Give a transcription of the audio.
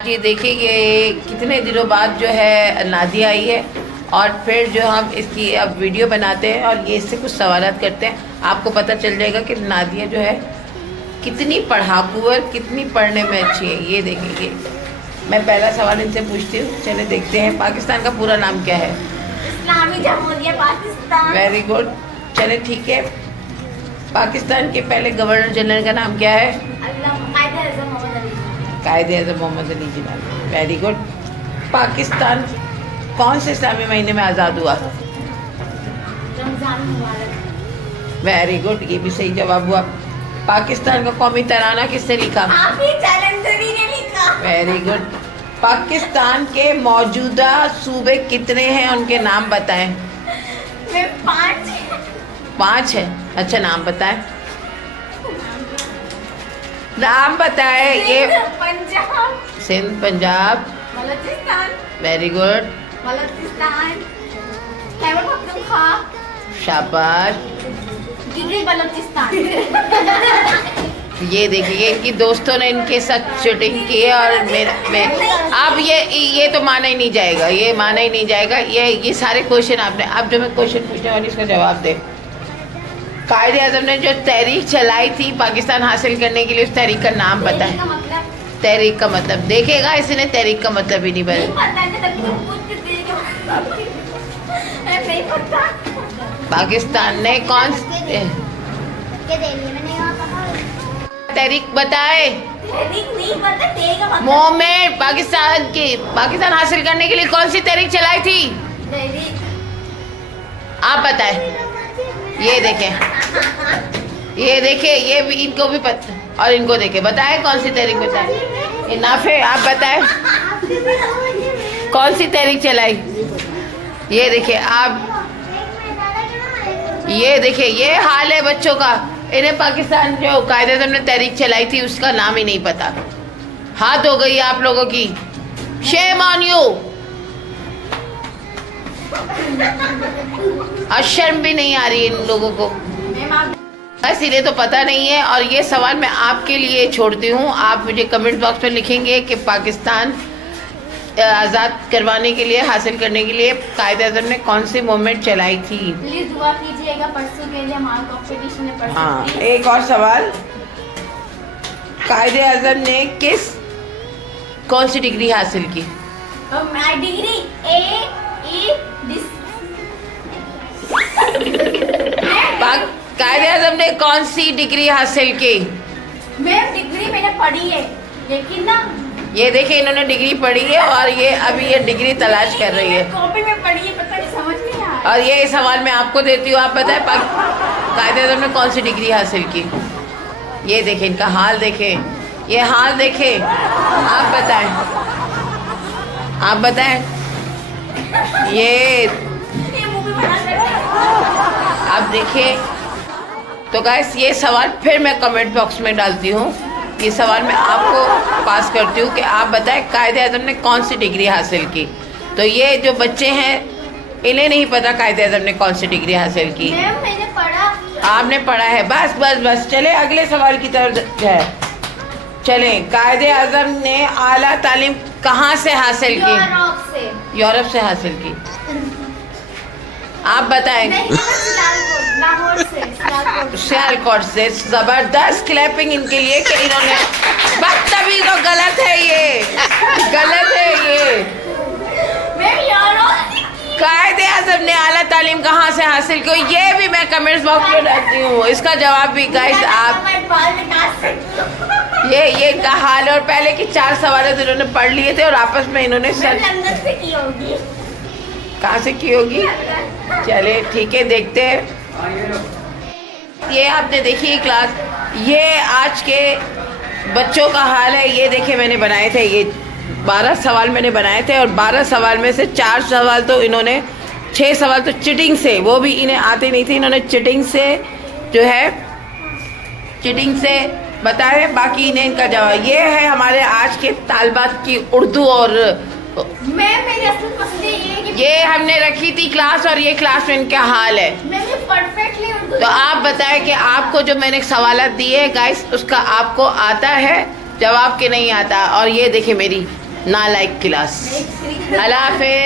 जी देखिए, ये कितने दिनों बाद जो है नादिया आई है और फिर जो हम इसकी अब वीडियो बनाते हैं और ये इससे कुछ सवालात करते हैं। आपको पता चल जाएगा कि नादिया जो है कितनी पढ़ाकू और कितनी पढ़ने में अच्छी है। ये देखेंगे, मैं पहला सवाल इनसे पूछती हूँ। चले देखते हैं, पाकिस्तान का पूरा नाम क्या है? इस्लामी जमहूरियत पाकिस्तान। वेरी गुड, चले ठीक है। पाकिस्तान के पहले गवर्नर जनरल का नाम क्या है? कायदे-ए-आज़म मोहम्मद अली जिन्ना। Very good. पाकिस्तान कौन से इस्लामी महीने में आज़ाद हुआ? रमजान मुबारक। वेरी गुड, ये भी सही जवाब हुआ। पाकिस्तान का कौमी तराना किसने लिखा? आप ही जालंधरी ने लिखा। Very good. पाकिस्तान के मौजूदा सूबे कितने हैं, उनके नाम बताएं। मैं 5 है। अच्छा, नाम बताएं। नाम बताएं। ये पंजाब, सिंध, पंजाब। बलूचिस्तान, वेरी गुड, बलूचिस्तान, खैबर पख्तूनख्वा, शाबाश। गिलगित बलूचिस्तान। ये देखिए, इनकी दोस्तों ने इनके साथ चीटिंग की है और मैं अब ये तो माना ही नहीं जाएगा, ये माना ही नहीं जाएगा। ये सारे क्वेश्चन आपने, अब जो मैं क्वेश्चन पूछने वाली इसका जवाब दे। कायदे-ए-आज़म ने जो तहरीक चलाई थी पाकिस्तान हासिल करने के लिए, उस तहरीक का नाम बताएं। तहरीक का मतलब देखेगा, इसने तहरीक का मतलब ही नहीं पता। पाकिस्तान ने कौन तहरीक बताए? मोमेंट पाकिस्तान हासिल करने के लिए कौन सी तहरीक चलाई थी? आप बताएं। ये देखें, ये भी इनको भी पता, और इनको देखें, बताए कौन सी तहरीक बताए। ये नाफे, आप बताएं कौन सी तहरीक चलाई। ये देखिए आप, ये देखिए, ये हाल है बच्चों का। इन्हें पाकिस्तान जो कायदे-ए-आज़म ने तहरीक चलाई थी उसका नाम ही नहीं पता। हाथ हो गई आप लोगों की। Shame on you. और शर्म भी नहीं आ रही इन लोगों को, बस इन्हें तो पता नहीं है। और ये सवाल मैं आपके लिए छोड़ती हूँ। आप मुझे कमेंट बॉक्स में लिखेंगे कि पाकिस्तान आज़ाद करवाने के लिए, हासिल करने के लिए कायदे-ए-आज़म ने कौन सी मूवमेंट चलाई थी। प्लीज दुआ कीजिएगा परसों के लिए, हमारा कॉम्पिटिशन है परसों। हाँ, एक और सवाल। कायदे-ए-आज़म ने कौन सी डिग्री हासिल की? डिग्री कायदे-ए-आज़म ने कौन सी डिग्री हासिल की? मैम डिग्री मैंने पढ़ी है, लेकिन ना ये देखिए, इन्होंने डिग्री पढ़ी है और ये अभी ये डिग्री तलाश कर रही है। कॉपी में पढ़ी है, पता नहीं, समझ नहीं आ रहा। और ये सवाल मैं आपको देती हूँ, आप बताएं कायदे-ए-आज़म ने कौन सी डिग्री हासिल की? ये देखें, इनका हाल देखें, ये हाल देखें। आप बताएं, आप बताएं। ये मूवी बना करके आप देखिए। तो गाइस, ये सवाल फिर मैं कमेंट बॉक्स में डालती हूँ। ये सवाल मैं आपको पास करती हूँ कि आप बताएं कायदे-ए-आज़म ने कौन सी डिग्री हासिल की। तो ये जो बच्चे हैं, इन्हें नहीं पता कायदे-ए-आज़म ने कौन सी डिग्री हासिल की। मैम मैंने पढ़ा। आपने पढ़ा है, बस बस बस। चले अगले सवाल की तरफ है। चले, कायदे-ए-आज़म ने आला तालीम कहाँ से हासिल की? यूरोप से हासिल की। आप बताएं। सियालकोट से। जबरदस्त क्लैपिंग इनके लिए कि इन्होंने, बदतमीज तो गलत है, ये गलत है। ये कायदे-ए-आज़म ने आला तालीम कहाँ से हासिल की, ये भी मैं कमेंट्स बॉक्स में डालती हूँ। इसका जवाब भी गाइस आप, ये इनका हाल है। और पहले की 4 सवाल इन्होंने पढ़ लिए थे और आपस में इन्होंने लंदन से की होगी। कहाँ से की होगी? चले ठीक है, देखते हैं। ये आपने देखी क्लास, ये आज के बच्चों का हाल है। ये देखिए, मैंने बनाए थे, ये 12 सवाल मैंने बनाए थे और 12 सवाल में से 4 सवाल तो इन्होंने, 6 सवाल तो चिटिंग से, वो भी इन्हें आते नहीं थे, इन्होंने चिटिंग से जो है, चिटिंग से बताए। बाकी इन्हें इनका जवाब। ये है हमारे आज के तालबात की उर्दू। और मेरी असल मसले ये हमने रखी थी क्लास, और ये क्लास में इनका हाल है। मैंने परफेक्टली उर्दू। तो आप बताएं कि आपको जो मैंने सवाल दिए गाइस, उसका आपको आता है जवाब के नहीं आता। और ये देखिए, मेरी नालायक क्लास। नेक्स्ट अल्लाह हाफिज।